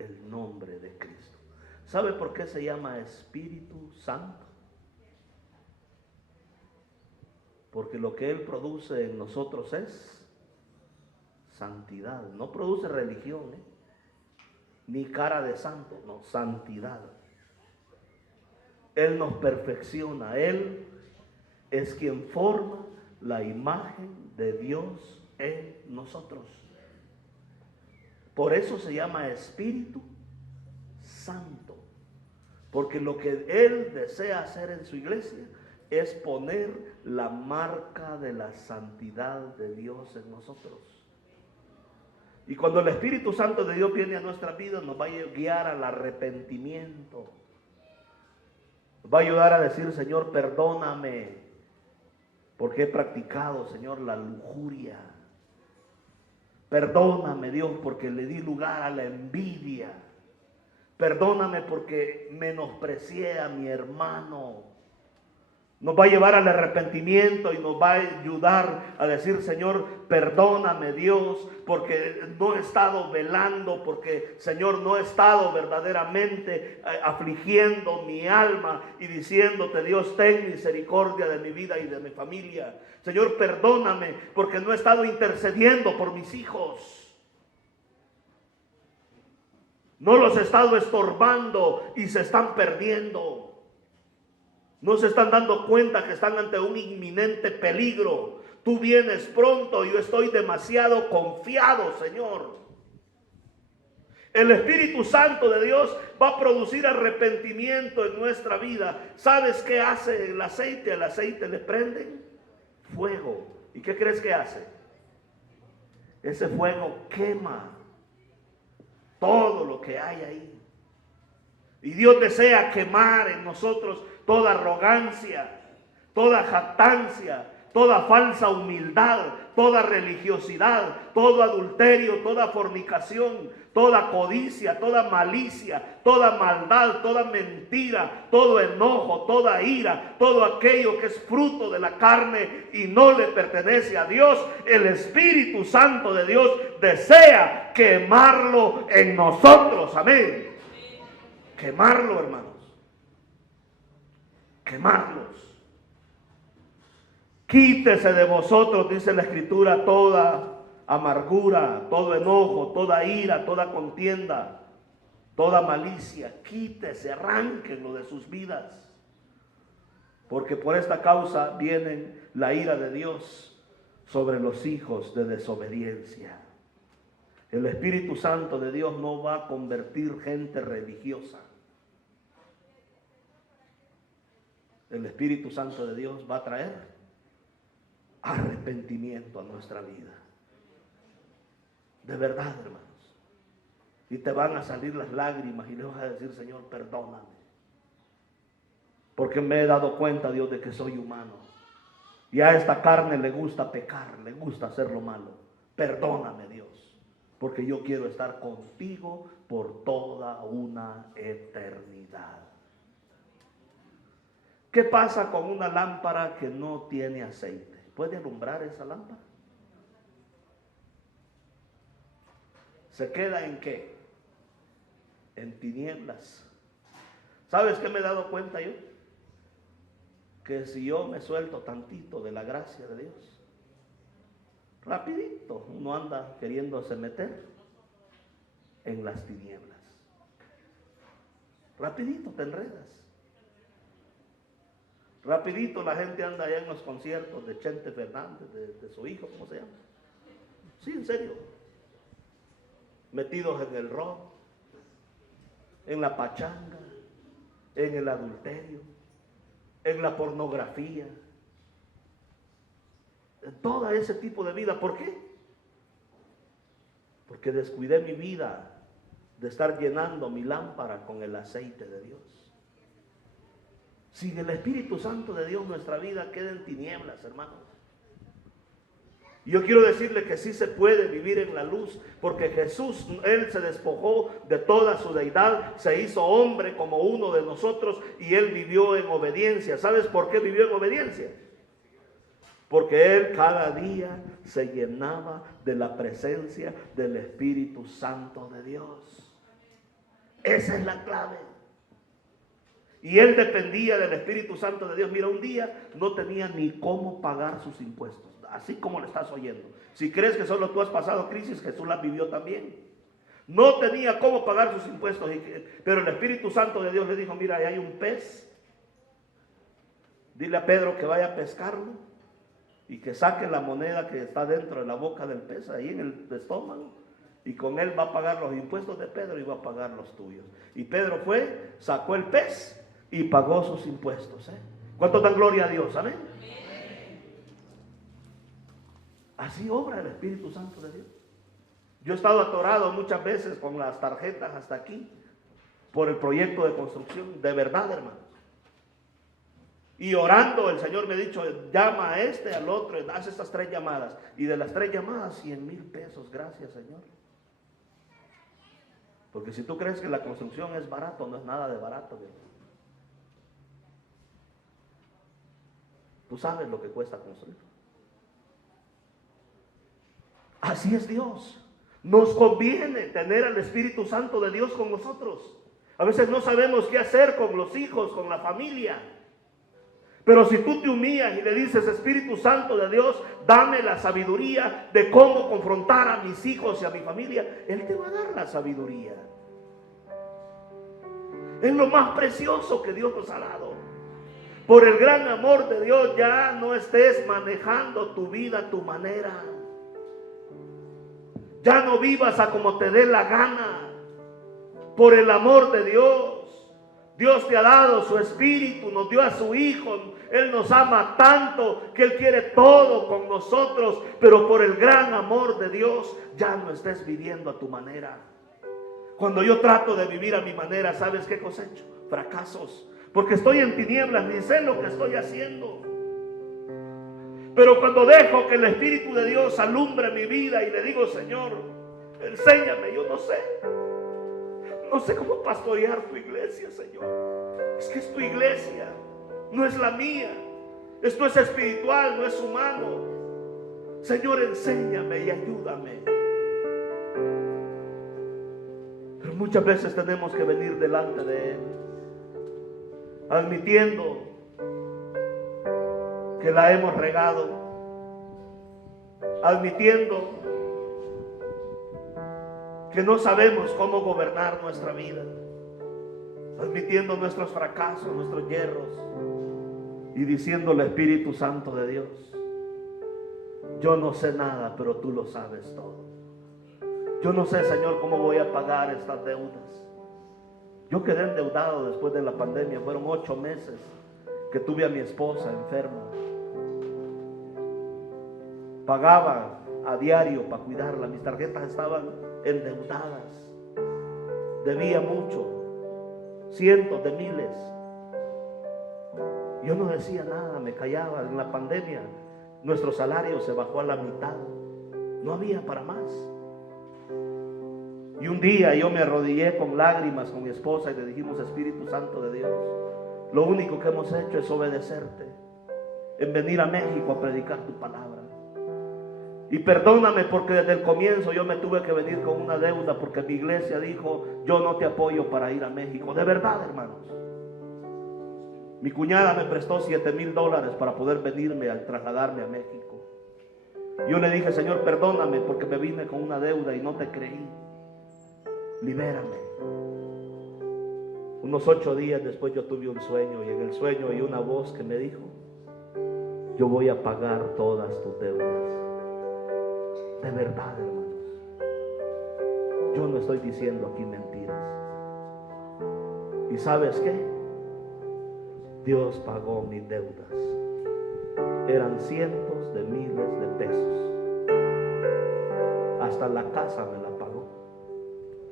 el nombre de Cristo. ¿Sabe por qué se llama Espíritu Santo? Porque lo que Él produce en nosotros es santidad. No produce religión, ni cara de santo, no, santidad. Él nos perfecciona. Él es quien forma la imagen de Dios en nosotros. Por eso se llama Espíritu Santo, porque lo que Él desea hacer en su iglesia es poner la marca de la santidad de Dios en nosotros. Y cuando el Espíritu Santo de Dios viene a nuestra vida, nos va a guiar al arrepentimiento, nos va a ayudar a decir: Señor, perdóname porque he practicado, Señor, la lujuria. Perdóname, Dios, porque le di lugar a la envidia. Perdóname porque menosprecié a mi hermano. Nos va a llevar al arrepentimiento y nos va a ayudar a decir: Señor, perdóname, Dios, porque no he estado velando, porque, Señor, no he estado verdaderamente afligiendo mi alma y diciéndote: Dios, ten misericordia de mi vida y de mi familia. Señor, perdóname porque no he estado intercediendo por mis hijos. No los he estado estorbando y se están perdiendo. No se están dando cuenta que están ante un inminente peligro. Tú vienes pronto y yo estoy demasiado confiado, Señor. El Espíritu Santo de Dios va a producir arrepentimiento en nuestra vida. ¿Sabes qué hace el aceite? El aceite le prenden fuego. ¿Y qué crees que hace? Ese fuego quema todo lo que hay ahí. Y Dios desea quemar en nosotros toda arrogancia, toda jactancia, toda falsa humildad, toda religiosidad, todo adulterio, toda fornicación, toda codicia, toda malicia, toda maldad, toda mentira, todo enojo, toda ira, todo aquello que es fruto de la carne y no le pertenece a Dios. El Espíritu Santo de Dios desea quemarlo en nosotros. Amén. Quemarlo, hermanos. Quemarlos. Quítese de vosotros, dice la Escritura, toda amargura, todo enojo, toda ira, toda contienda, toda malicia. Quítese, arránquenlo de sus vidas. Porque por esta causa viene la ira de Dios sobre los hijos de desobediencia. El Espíritu Santo de Dios no va a convertir gente religiosa. El Espíritu Santo de Dios va a traer arrepentimiento a nuestra vida. De verdad, hermanos. Y te van a salir las lágrimas y le vas a decir: Señor, perdóname. Porque me he dado cuenta, Dios, de que soy humano. Y a esta carne le gusta pecar, le gusta hacer lo malo. Perdóname, Dios. Porque yo quiero estar contigo por toda una eternidad. ¿Qué pasa con una lámpara que no tiene aceite? ¿Puede alumbrar esa lámpara? ¿Se queda en qué? En tinieblas. ¿Sabes qué me he dado cuenta yo? Que si yo me suelto tantito de la gracia de Dios, rapidito uno anda queriéndose meter en las tinieblas. Rapidito te enredas. Rapidito la gente anda allá en los conciertos de Chente Fernández, de su hijo, ¿cómo se llama? Sí, en serio. Metidos en el rock, en la pachanga, en el adulterio, en la pornografía, en todo ese tipo de vida. ¿Por qué? Porque descuidé mi vida de estar llenando mi lámpara con el aceite de Dios. Sin el Espíritu Santo de Dios, nuestra vida queda en tinieblas, hermanos. Yo quiero decirle que sí se puede vivir en la luz, porque Jesús, Él se despojó de toda su deidad, se hizo hombre como uno de nosotros y Él vivió en obediencia. ¿Sabes por qué vivió en obediencia? Porque Él cada día se llenaba de la presencia del Espíritu Santo de Dios. Esa es la clave. Y él dependía del Espíritu Santo de Dios. Mira, un día no tenía ni cómo pagar sus impuestos, así como le estás oyendo. Si crees que solo tú has pasado crisis, Jesús la vivió también. No tenía cómo pagar sus impuestos, pero el Espíritu Santo de Dios le dijo: mira, ahí hay un pez, dile a Pedro que vaya a pescarlo y que saque la moneda que está dentro de la boca del pez, ahí en el estómago, y con él va a pagar los impuestos de Pedro y va a pagar los tuyos. Y Pedro fue, sacó el pez y pagó sus impuestos. ¿Cuánto dan gloria a Dios? Amén. Así obra el Espíritu Santo de Dios. Yo he estado atorado muchas veces con las tarjetas hasta aquí por el proyecto de construcción, de verdad, hermanos. Y orando, el Señor me ha dicho: llama a este, al otro, haz estas 3 llamadas. Y de las 3 llamadas, 100,000 pesos. Gracias, Señor. Porque si tú crees que la construcción es barato, no es nada de barato, Dios. Tú sabes lo que cuesta construir. Así es Dios. Nos conviene tener al Espíritu Santo de Dios con nosotros. A veces no sabemos qué hacer con los hijos, con la familia. Pero si tú te humillas y le dices: Espíritu Santo de Dios, dame la sabiduría de cómo confrontar a mis hijos y a mi familia, Él te va a dar la sabiduría. Es lo más precioso que Dios nos ha dado. Por el gran amor de Dios, ya no estés manejando tu vida a tu manera. Ya no vivas a como te dé la gana. Por el amor de Dios. Dios te ha dado su Espíritu, nos dio a su Hijo. Él nos ama tanto que Él quiere todo con nosotros. Pero por el gran amor de Dios, ya no estés viviendo a tu manera. Cuando yo trato de vivir a mi manera, ¿sabes qué cosecho? Fracasos. Porque estoy en tinieblas, ni sé lo que estoy haciendo. Pero cuando dejo que el Espíritu de Dios alumbre mi vida y le digo, Señor, enséñame, yo no sé cómo pastorear tu iglesia, Señor. Es que es tu iglesia, no es la mía. Esto es espiritual, no es humano. Señor, enséñame y ayúdame. Pero muchas veces tenemos que venir delante de Él, admitiendo que la hemos regado, admitiendo que no sabemos cómo gobernar nuestra vida, admitiendo nuestros fracasos, nuestros yerros, y diciendo al Espíritu Santo de Dios, yo no sé nada, pero tú lo sabes todo. Yo no sé, Señor, cómo voy a pagar estas deudas. Yo quedé endeudado después de la pandemia. Fueron 8 meses que tuve a mi esposa enferma. Pagaba a diario para cuidarla. Mis tarjetas estaban endeudadas. Debía mucho, cientos de miles. Yo no decía nada, me callaba. En la pandemia nuestro salario se bajó a la mitad. No había para más. Y un día yo me arrodillé con lágrimas con mi esposa y le dijimos, Espíritu Santo de Dios, lo único que hemos hecho es obedecerte en venir a México a predicar tu palabra. Y perdóname porque desde el comienzo yo me tuve que venir con una deuda porque mi iglesia dijo, yo no te apoyo para ir a México. De verdad, hermanos. Mi cuñada me prestó $7,000 para poder venirme a trasladarme a México. Yo le dije, Señor, perdóname porque me vine con una deuda y no te creí. Libérame. Unos 8 días después yo tuve un sueño y en el sueño oí una voz que me dijo, yo voy a pagar todas tus deudas. De verdad, hermanos. Yo no estoy diciendo aquí mentiras. ¿Y sabes qué? Dios pagó mis deudas. Eran cientos de miles de pesos. Hasta la casa me la pagó.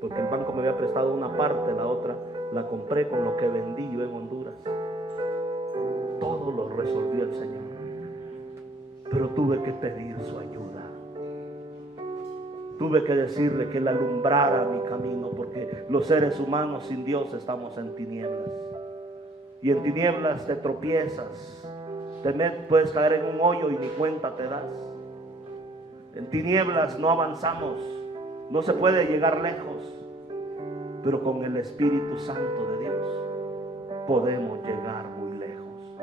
Porque el banco me había prestado una parte, la otra la compré con lo que vendí yo en Honduras. Todo lo resolvió el Señor. Pero tuve que pedir su ayuda. Tuve que decirle que Él alumbrara mi camino, porque los seres humanos sin Dios estamos en tinieblas. Y en tinieblas te tropiezas, puedes caer en un hoyo y ni cuenta te das. En tinieblas no avanzamos, no se puede llegar lejos, pero con el Espíritu Santo de Dios podemos llegar muy lejos.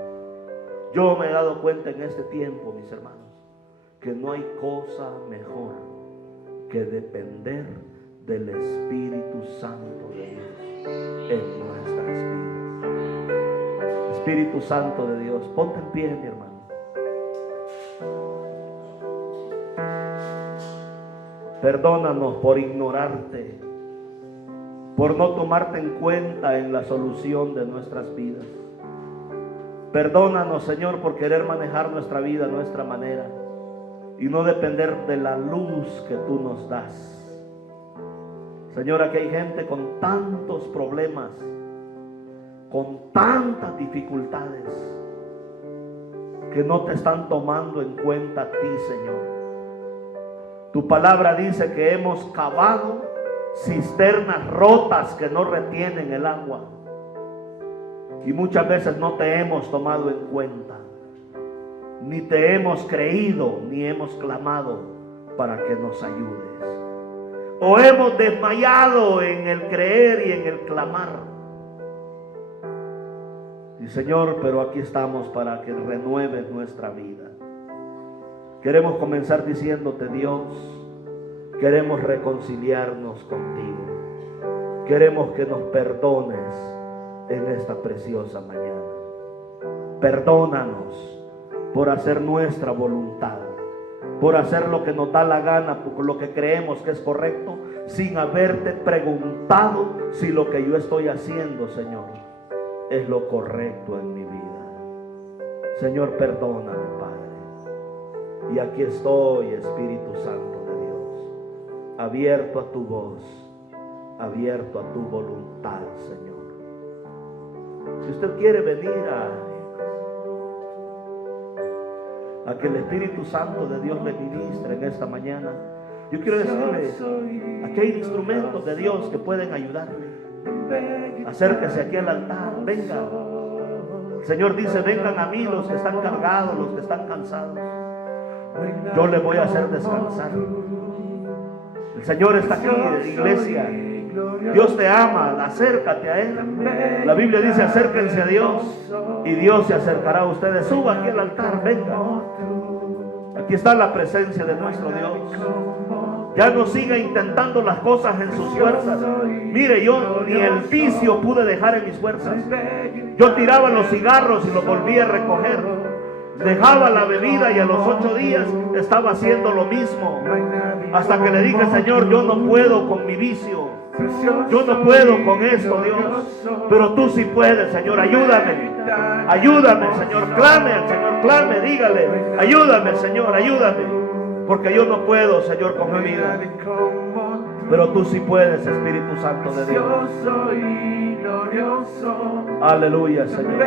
Yo me he dado cuenta en este tiempo, mis hermanos, que no hay cosa mejor que depender del Espíritu Santo de Dios en nuestras vidas. Espíritu Santo de Dios, ponte en pie, mi hermano. Perdónanos por ignorarte, por no tomarte en cuenta en la solución de nuestras vidas. Perdónanos, Señor, por querer manejar nuestra vida a nuestra manera y no depender de la luz que tú nos das. Señor, aquí hay gente con tantos problemas, con tantas dificultades, que no te están tomando en cuenta a ti, Señor. Tu palabra dice que hemos cavado cisternas rotas que no retienen el agua. Y muchas veces no te hemos tomado en cuenta, ni te hemos creído, ni hemos clamado para que nos ayudes. O hemos desmayado en el creer y en el clamar. Y Señor, pero aquí estamos para que renueves nuestra vida. Queremos comenzar diciéndote, Dios, queremos reconciliarnos contigo. Queremos que nos perdones en esta preciosa mañana. Perdónanos por hacer nuestra voluntad, por hacer lo que nos da la gana, por lo que creemos que es correcto, sin haberte preguntado si lo que yo estoy haciendo, Señor, es lo correcto en mi vida. Señor, perdóname, Padre. Y aquí estoy, Espíritu Santo de Dios, abierto a tu voz, abierto a tu voluntad, Señor. Si usted quiere venir a que el Espíritu Santo de Dios le ministre en esta mañana. Yo quiero decirle, aquí hay instrumentos de Dios que pueden ayudarle. Acérquese aquí al altar, venga. El Señor dice, vengan a mí los que están cargados, los que están cansados. Yo les voy a hacer descansar. El Señor está aquí, iglesia. Dios te ama, acércate a Él. La Biblia dice, acérquense a Dios y Dios se acercará a ustedes. Suba aquí al altar, venga. Aquí está la presencia de nuestro Dios. Ya no siga intentando las cosas en sus fuerzas. Mire, yo ni el vicio pude dejar en mis fuerzas. Yo tiraba los cigarros y los volví a recoger. Dejaba la bebida y a los 8 días estaba haciendo lo mismo. Hasta que le dije, Señor, yo no puedo con mi vicio. Yo no puedo con esto, Dios. Pero tú sí puedes, Señor. Ayúdame. Ayúdame, Señor. Clame al Señor. Clame, dígale. Ayúdame, Señor. Ayúdame. Porque yo no puedo, Señor, con mi vida. Pero tú sí puedes, Espíritu Santo de Dios. Aleluya, Señor.